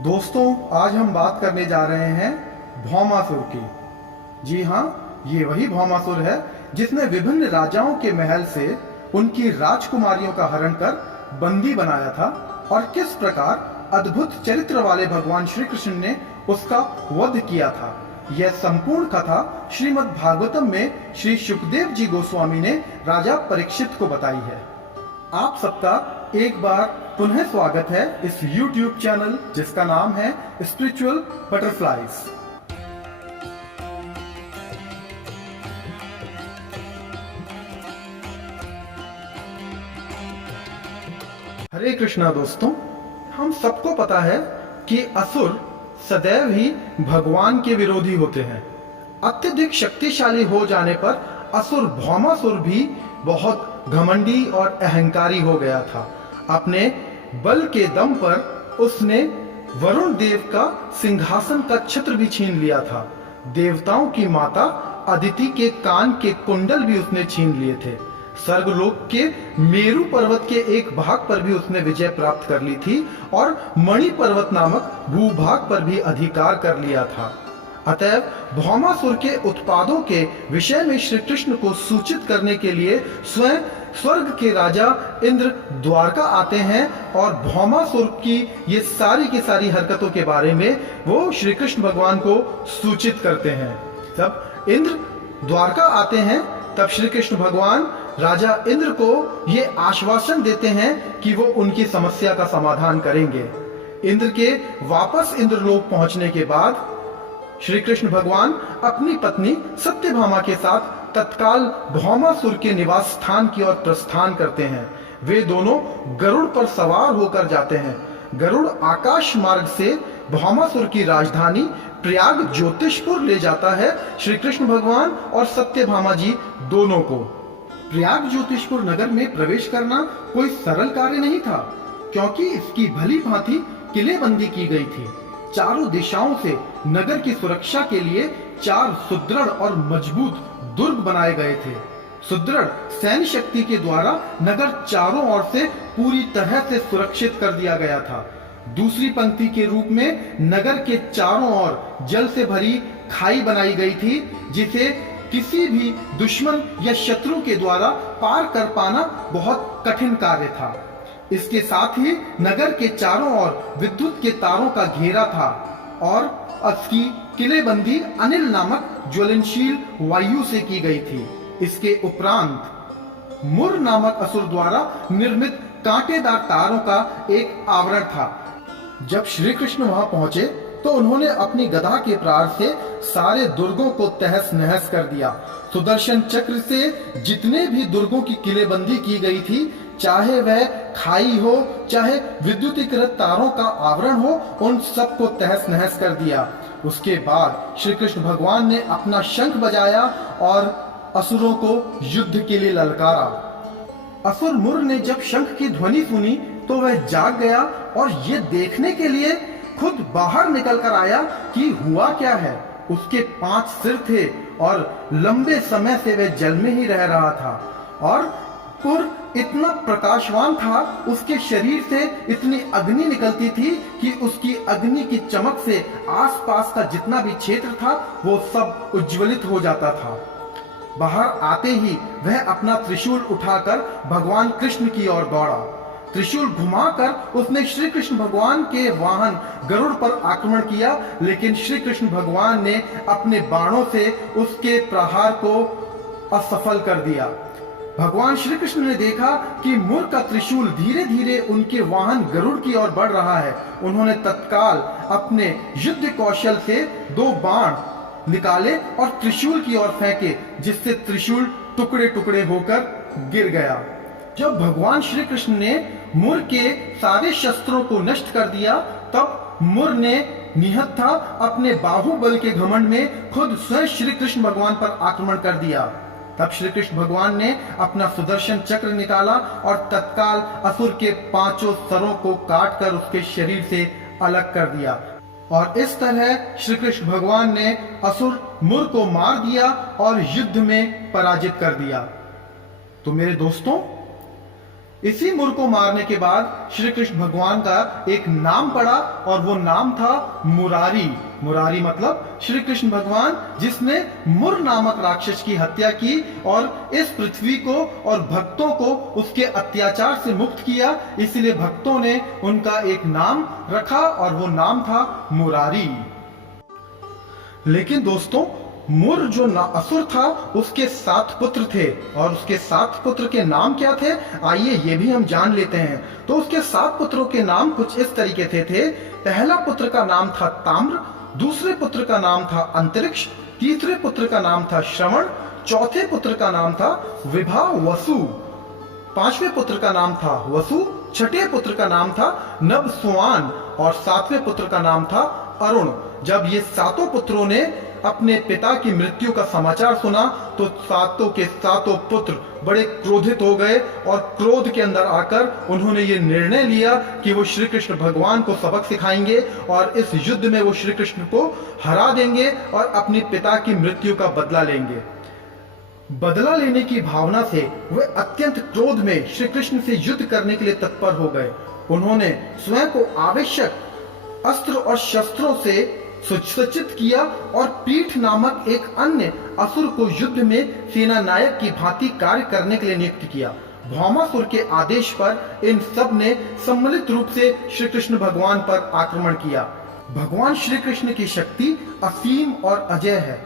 दोस्तों, आज हम बात करने जा रहे हैं भौमासुर की। जी हाँ, ये वही भौमासुर है जिसने विभिन्न राजाओं के महल से उनकी राजकुमारियों का हरण कर बंदी बनाया था और किस प्रकार अद्भुत चरित्र वाले भगवान श्री कृष्ण ने उसका वध किया था। यह संपूर्ण कथा श्रीमद् भागवतम में श्री सुखदेव जी गोस्वामी ने राजा परीक्षित को बताई है। आप सबका एक बार पुनः स्वागत है इस YouTube चैनल जिसका नाम है स्पिरिचुअल बटरफ्लाइज। हरे कृष्णा दोस्तों, हम सबको पता है कि असुर सदैव ही भगवान के विरोधी होते हैं। अत्यधिक शक्तिशाली हो जाने पर असुर भौमासुर भी बहुत घमंडी और अहंकारी हो गया था। अपने बल के दम पर उसने वरुण देव का सिंहासन का छत्र भी छीन लिया था। देवताओं की माता अदिति के कान के कुंडल भी उसने छीन लिए थे। स्वर्गलोक के मेरु पर्वत के एक भाग पर भी उसने विजय प्राप्त कर ली थी और मणि पर्वत नामक भूभाग पर भी अधिकार कर लिया था। अतएव भौमासुर के उत्पादों के विषय में श्री कृष्ण को सूचित करने के लिए स्वयं स्वर्ग के राजा इंद्र द्वारका आते हैं और भौमासुर की ये सारी की सारी हरकतों के बारे में वो श्री कृष्ण भगवान को सूचित करते हैं। जब इंद्र द्वारका आते हैं तब श्री कृष्ण भगवान राजा इंद्र को ये आश्वासन देते हैं कि वो उनकी समस्या का समाधान करेंगे। इंद्र के वापस इंद्रलोक पहुंचने के बाद श्री कृष्ण भगवान अपनी पत्नी सत्यभामा के साथ तत्काल भौमासुर के निवास स्थान की ओर प्रस्थान करते हैं। वे दोनों गरुड़ पर सवार होकर जाते हैं। गरुड़ आकाश मार्ग से भौमासुर की राजधानी प्रयाग ज्योतिषपुर ले जाता है श्री कृष्ण भगवान और सत्यभामा जी दोनों को। प्रयाग ज्योतिषपुर नगर में प्रवेश करना कोई सरल कार्य नहीं था, क्योंकि इसकी भली भांति किलेबंदी की गई थी। चारों दिशाओं से नगर की सुरक्षा के लिए 4 सुदृढ़ और मजबूत दुर्ग बनाए गए थे। सुदृढ़ सैन्य शक्ति के द्वारा नगर चारों ओर से पूरी तरह से सुरक्षित कर दिया गया था। दूसरी पंक्ति के रूप में नगर के चारों ओर जल से भरी खाई बनाई गई थी, जिसे किसी भी दुश्मन या शत्रु के द्वारा पार कर पाना बहुत कठिन कार्य था। इसके साथ ही नगर के चारों ओर विद्युत के तारों का घेरा था और इसकी किलेबंदी अनिल नामक ज्वलनशील वायु से की गई थी। इसके उपरांत मुर नामक असुर द्वारा निर्मित कांटेदार तारों का एक आवरण था। जब श्री कृष्ण वहां पहुंचे तो उन्होंने अपनी गदा के प्रहार से सारे दुर्गों को तहस नहस कर दिया। सुदर्शन चक्र से जितने भी दुर्गों की किलेबंदी की गई थी, चाहे वह खाई हो चाहे विद्युतीकृत तारों का आवरण हो, उन सबको तहस नहस कर दिया। उसके बाद श्री कृष्ण भगवान ने अपना शंख बजाया और असुरों को युद्ध के लिए ललकारा। असुर मुर ने जब शंख की ध्वनि सुनी तो वह जाग गया और ये देखने के लिए खुद बाहर निकल कर आया कि हुआ क्या है। उसके 5 सिर थे और लंबे समय से वह जल में ही रह रहा था और पुर इतना प्रकाशवान था, उसके शरीर से इतनी अग्नि निकलती थी कि उसकी अग्नि की चमक से आसपास का जितना भी क्षेत्र था वो सब उज्ज्वलित हो जाता था। बाहर आते ही वह अपना त्रिशूल उठाकर भगवान कृष्ण की ओर दौड़ा। त्रिशूल घुमाकर उसने श्री कृष्ण भगवान के वाहन गरुड़ पर आक्रमण किया, लेकिन श्री कृष्ण भगवान ने अपने बाणों से उसके प्रहार को असफल कर दिया। भगवान श्री कृष्ण ने देखा कि मुर का त्रिशूल धीरे धीरे उनके वाहन गरुड़ की ओर बढ़ रहा है। उन्होंने तत्काल अपने युद्ध कौशल से 2 बाण निकाले और त्रिशूल की ओर फेंके, जिससे त्रिशूल टुकड़े टुकड़े होकर गिर गया। जब भगवान श्री कृष्ण ने मुर के सारे शस्त्रों को नष्ट कर दिया, तब मुर ने निहत्था अपने बाहुबल के घमंड में खुद स्वयं श्री कृष्ण भगवान पर आक्रमण कर दिया। तब श्री कृष्ण भगवान ने अपना सुदर्शन चक्र निकाला और तत्काल असुर के 5 सरों को काटकर उसके शरीर से अलग कर दिया और इस तरह श्री कृष्ण भगवान ने असुर मुर को मार दिया और युद्ध में पराजित कर दिया। तो मेरे दोस्तों, इसी मुर को मारने के बाद श्री कृष्ण भगवान का एक नाम पड़ा और वो नाम था मुरारी। मुरारी मतलब श्री कृष्ण भगवान जिसने मुर नामक राक्षस की हत्या की और इस पृथ्वी को और भक्तों को उसके अत्याचार से मुक्त किया, इसलिए भक्तों ने उनका एक नाम रखा और वो नाम था मुरारी। लेकिन दोस्तों, मुर जो असुर था उसके 7 पुत्र थे और उसके 7 पुत्र के नाम क्या थे, आइए ये भी हम जान लेते हैं। तो उसके 7 पुत्रों के नाम कुछ इस तरीके थे। पहला पुत्र का नाम था ताम्र, दूसरे पुत्र का नाम था अंतरिक्ष, तीसरे पुत्र का नाम था श्रवण, चौथे पुत्र का नाम था विभा वसु, पांचवें पुत्र का नाम था वसु, छठे पुत्र का नाम था नभस्वान और 7वें पुत्र का नाम था अरुण। जब ये 7 पुत्रों ने अपने पिता की मृत्यु का समाचार सुना तो 7 के 7 पुत्र बड़े क्रोधित हो गए और क्रोध के अंदर आकर उन्होंने ये निर्णय लिया कि वो श्री कृष्ण भगवान को सबक सिखाएंगे और इस युद्ध में वो श्री कृष्ण को हरा देंगे और अपने पिता की मृत्यु का बदला लेंगे। बदला लेने की भावना से वे अत्यंत क्रोध में श्री कृष्ण से युद्ध करने के लिए तत्पर हो गए। उन्होंने स्वयं को आवश्यक अस्त्र और शस्त्रों से सुसज्जित किया और पीठ नामक एक अन्य असुर को युद्ध में सेना नायक की भांति कार्य करने के लिए नियुक्त किया। भौमासुर के आदेश पर इन सब ने सम्मिलित रूप से श्री कृष्ण भगवान पर आक्रमण किया। भगवान श्री कृष्ण की शक्ति असीम और अजय है।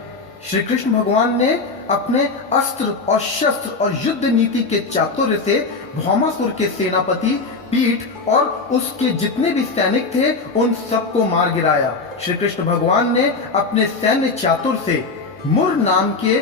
श्री कृष्ण भगवान ने अपने अस्त्र और शस्त्र और युद्ध नीति के चातुर्य से भौमासुर के सेनापति पीठ और उसके जितने भी सैनिक थे उन सबको मार गिराया। श्री कृष्ण भगवान ने अपने सैन्य चातुर से मुर नाम के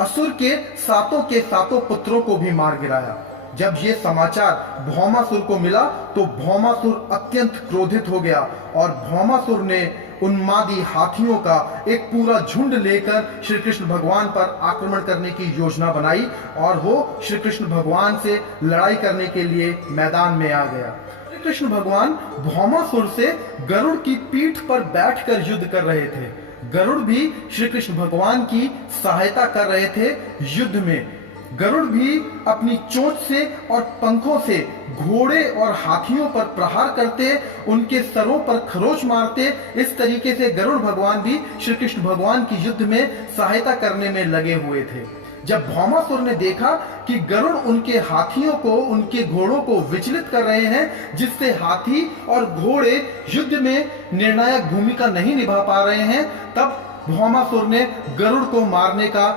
असुर के 7 पुत्रों को भी मार गिराया। जब ये समाचार भौमासुर को मिला तो भौमासुर अत्यंत क्रोधित हो गया और भौमासुर ने उन्मादी हाथियों का एक पूरा झुंड लेकर श्री कृष्ण भगवान पर आक्रमण करने की योजना बनाई और वो श्री कृष्ण भगवान से लड़ाई करने के लिए मैदान में आ गया। श्री कृष्ण भगवान भौमासुर से गरुड़ की पीठ पर बैठकर युद्ध कर रहे थे। गरुड़ भी श्री कृष्ण भगवान की सहायता कर रहे थे युद्ध में। गरुड़ भी अपनी चोंच से और पंखों से घोड़े और हाथियों पर प्रहार करते, उनके सरों पर खरोच मारते। इस तरीके से गरुड़ भगवान भी श्री कृष्ण भगवान की युद्ध में सहायता करने में लगे हुए थे। जब भौमासुर ने देखा कि गरुड़ उनके हाथियों को, उनके घोड़ों को विचलित कर रहे हैं, जिससे हाथी और घोड़े युद्ध में निर्णायक भूमिका नहीं निभा पा रहे हैं, तब भौमासुर ने गरुड़ को मारने का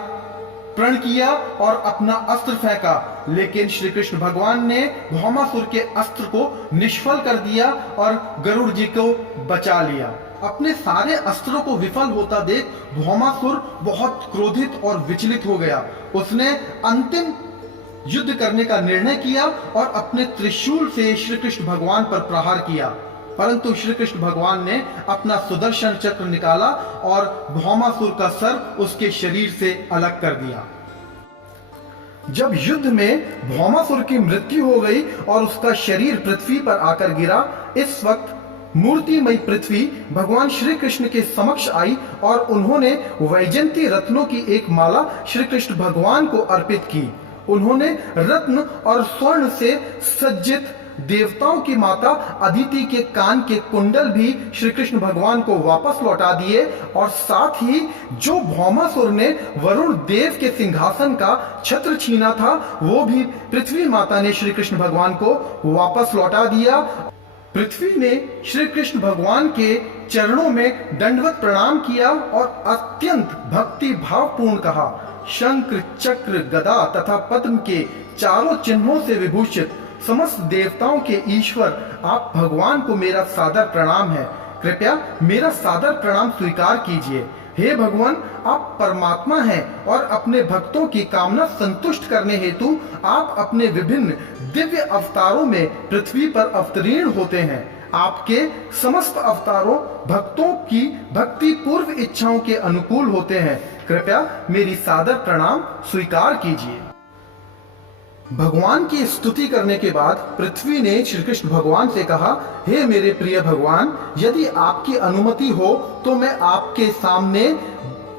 प्रण किया और अपना अस्त्र फेंका। लेकिन श्री कृष्ण भगवान ने भौमासुर के अस्त्र को निष्फल कर दिया और गरुड़ जी को बचा लिया। अपने सारे अस्त्रों को विफल होता देख भौमासुर बहुत क्रोधित और विचलित हो गया। उसने अंतिम युद्ध करने का निर्णय किया और अपने त्रिशूल से श्री कृष्ण भगवान पर प्रहार किया, परंतु श्री कृष्ण भगवान ने अपना सुदर्शन चक्र निकाला और भौमासुर का सर उसके शरीर से अलग कर दिया। जब युद्ध में भौमासुर की मृत्यु हो गई और उसका शरीर पृथ्वी पर आकर गिरा, इस वक्त मूर्तिमयी पृथ्वी भगवान श्री कृष्ण के समक्ष आई और उन्होंने वैजयंती रत्नों की एक माला श्री कृष्ण भगवान को अर्पित की। उन्होंने रत्न और स्वर्ण से सज्जित देवताओं की माता अदिति के कान के कुंडल भी श्री कृष्ण भगवान को वापस लौटा दिए और साथ ही जो भौमासुर ने वरुण देव के सिंहासन का छत्र छीना था वो भी पृथ्वी माता ने श्री कृष्ण भगवान को वापस लौटा दिया। पृथ्वी ने श्री कृष्ण भगवान के चरणों में दंडवत प्रणाम किया और अत्यंत भक्ति भावपूर्ण कहा, शंख चक्र गदा तथा पद्म के चारों चिन्हों से विभूषित समस्त देवताओं के ईश्वर आप भगवान को मेरा सादर प्रणाम है। कृपया मेरा सादर प्रणाम स्वीकार कीजिए। हे भगवान, आप परमात्मा हैं और अपने भक्तों की कामना संतुष्ट करने हेतु आप अपने विभिन्न दिव्य अवतारों में पृथ्वी पर अवतीर्ण होते हैं। आपके समस्त अवतारों भक्तों की भक्ति पूर्व इच्छाओं के अनुकूल होते हैं। कृपया मेरी सादर प्रणाम स्वीकार कीजिए। भगवान की स्तुति करने के बाद पृथ्वी ने श्री कृष्ण भगवान से कहा, हे मेरे प्रिय भगवान, यदि आपकी अनुमति हो तो मैं आपके सामने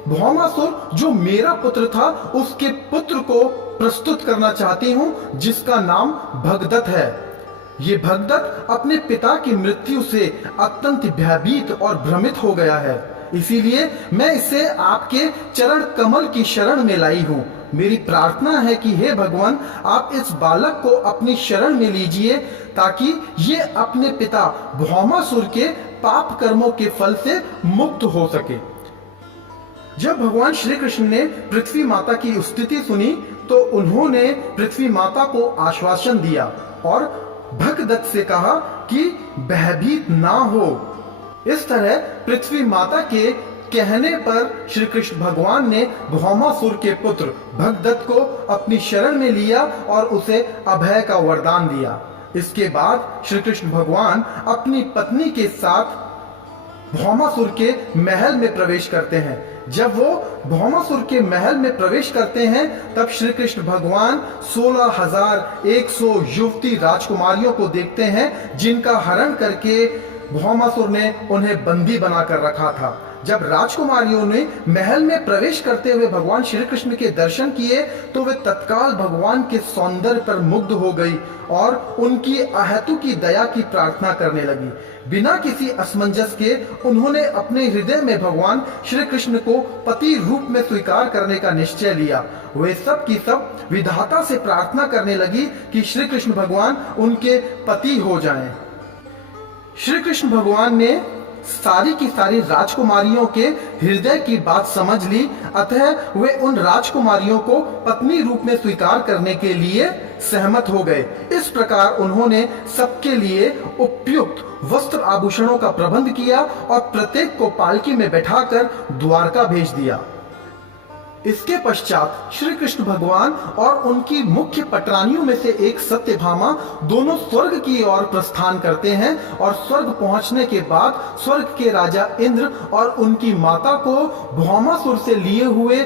भौमासुर जो मेरा पुत्र था उसके पुत्र को प्रस्तुत करना चाहती हूँ जिसका नाम भगदत्त है। ये भगदत्त अपने पिता की मृत्यु से अत्यंत भयभीत और भ्रमित हो गया है, इसीलिए मैं इसे आपके चरण कमल की शरण में लाई हूँ। मेरी प्रार्थना है कि हे भगवान, आप इस बालक को अपनी शरण में लीजिए ताकि ये अपने पिता भौमासुर के पाप कर्मों के फल से मुक्त हो सके। जब भगवान श्री कृष्ण ने पृथ्वी माता की स्थिति सुनी तो उन्होंने पृथ्वी माता को आश्वासन दिया और भगदत्त से कहा कि भयभीत ना हो। इस तरह पृथ्वी माता के कहने पर श्री कृष्ण भगवान ने भौमासुर के पुत्र भगदत्त को अपनी शरण में लिया और उसे अभय का वरदान दिया। इसके बाद श्री कृष्ण भगवान अपनी पत्नी के साथ भौमासुर के महल में प्रवेश करते हैं। जब वो भौमासुर के महल में प्रवेश करते हैं तब श्री कृष्ण भगवान 16,100 युवती राजकुमारियों को देखते हैं जिनका हरण करके भौमासुर ने उन्हें बंदी बनाकर रखा था। जब राजकुमारियों ने महल में प्रवेश करते हुए भगवान श्री कृष्ण के दर्शन किए तो वे तत्काल भगवान के सौंदर्य पर मुग्ध हो गई और उनकी अहेतुकी दया की प्रार्थना करने लगी। बिना किसी असमंजस के उन्होंने अपने हृदय में भगवान श्री कृष्ण को पति रूप में स्वीकार करने का निश्चय लिया। वे सब की सब विधाता से प्रार्थना करने लगी कि श्री कृष्ण भगवान उनके पति हो जाएं। श्री कृष्ण भगवान ने सारी की सारी राजकुमारियों के हृदय की बात समझ ली, अतः वे उन राजकुमारियों को पत्नी रूप में स्वीकार करने के लिए सहमत हो गए। इस प्रकार उन्होंने सबके लिए उपयुक्त वस्त्र आभूषणों का प्रबंध किया और प्रत्येक को पालकी में बैठाकर द्वारका भेज दिया। इसके पश्चात श्री कृष्ण भगवान और उनकी मुख्य पटरानियों में से एक सत्यभामा दोनों स्वर्ग की ओर प्रस्थान करते हैं और स्वर्ग पहुंचने के बाद स्वर्ग के राजा इंद्र और उनकी माता को भौमासुर से लिए हुए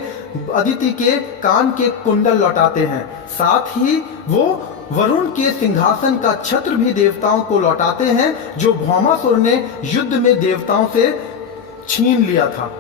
अदिति के कान के कुंडल लौटाते हैं। साथ ही वो वरुण के सिंहासन का छत्र भी देवताओं को लौटाते हैं जो भौमासुर ने युद्ध में देवताओं से छीन लिया था।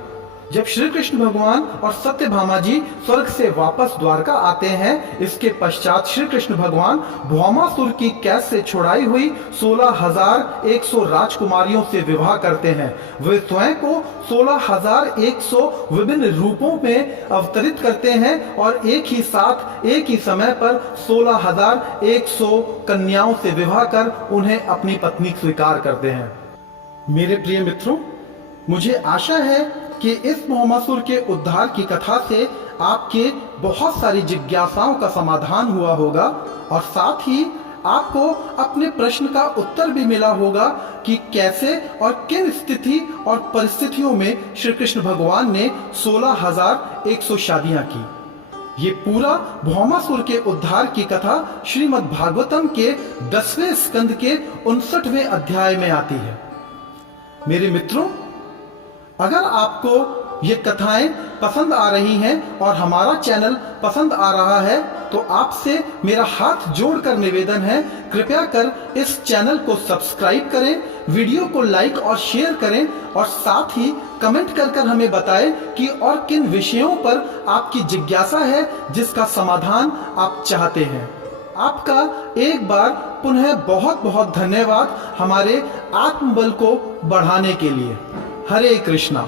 जब श्री कृष्ण भगवान और सत्यभामा जी स्वर्ग से वापस द्वारका आते हैं, इसके पश्चात श्री कृष्ण भगवान भौमासुर की कैद से छुड़ाई हुई 16,100 राजकुमारियों से विवाह करते हैं। वे स्वयं को 16,100 विभिन्न रूपों में अवतरित करते हैं और एक ही साथ एक ही समय पर 16,100 कन्याओं से विवाह कर उन्हें अपनी पत्नी स्वीकार करते हैं। मेरे प्रिय मित्रों, मुझे आशा है कि इस भौमासुर के उद्धार की कथा से आपके बहुत सारी जिज्ञासाओं का समाधान हुआ होगा और साथ ही आपको अपने प्रश्न का उत्तर भी मिला होगा कि कैसे और किन स्थिति और परिस्थितियों में श्री कृष्ण भगवान ने 16,100 शादियां की। ये पूरा भौमासुर के उद्धार की कथा श्रीमद् भागवतम के 10वें स्कंद के 59वें अध्याय में आती है। मेरे मित्रों, अगर आपको ये कथाएं पसंद आ रही हैं और हमारा चैनल पसंद आ रहा है तो आपसे मेरा हाथ जोड़कर निवेदन है, कृपया कर इस चैनल को सब्सक्राइब करें, वीडियो को लाइक और शेयर करें और साथ ही कमेंट कर हमें बताएं कि और किन विषयों पर आपकी जिज्ञासा है जिसका समाधान आप चाहते हैं। आपका एक बार पुनः बहुत बहुत धन्यवाद हमारे आत्मबल को बढ़ाने के लिए। हरे कृष्णा।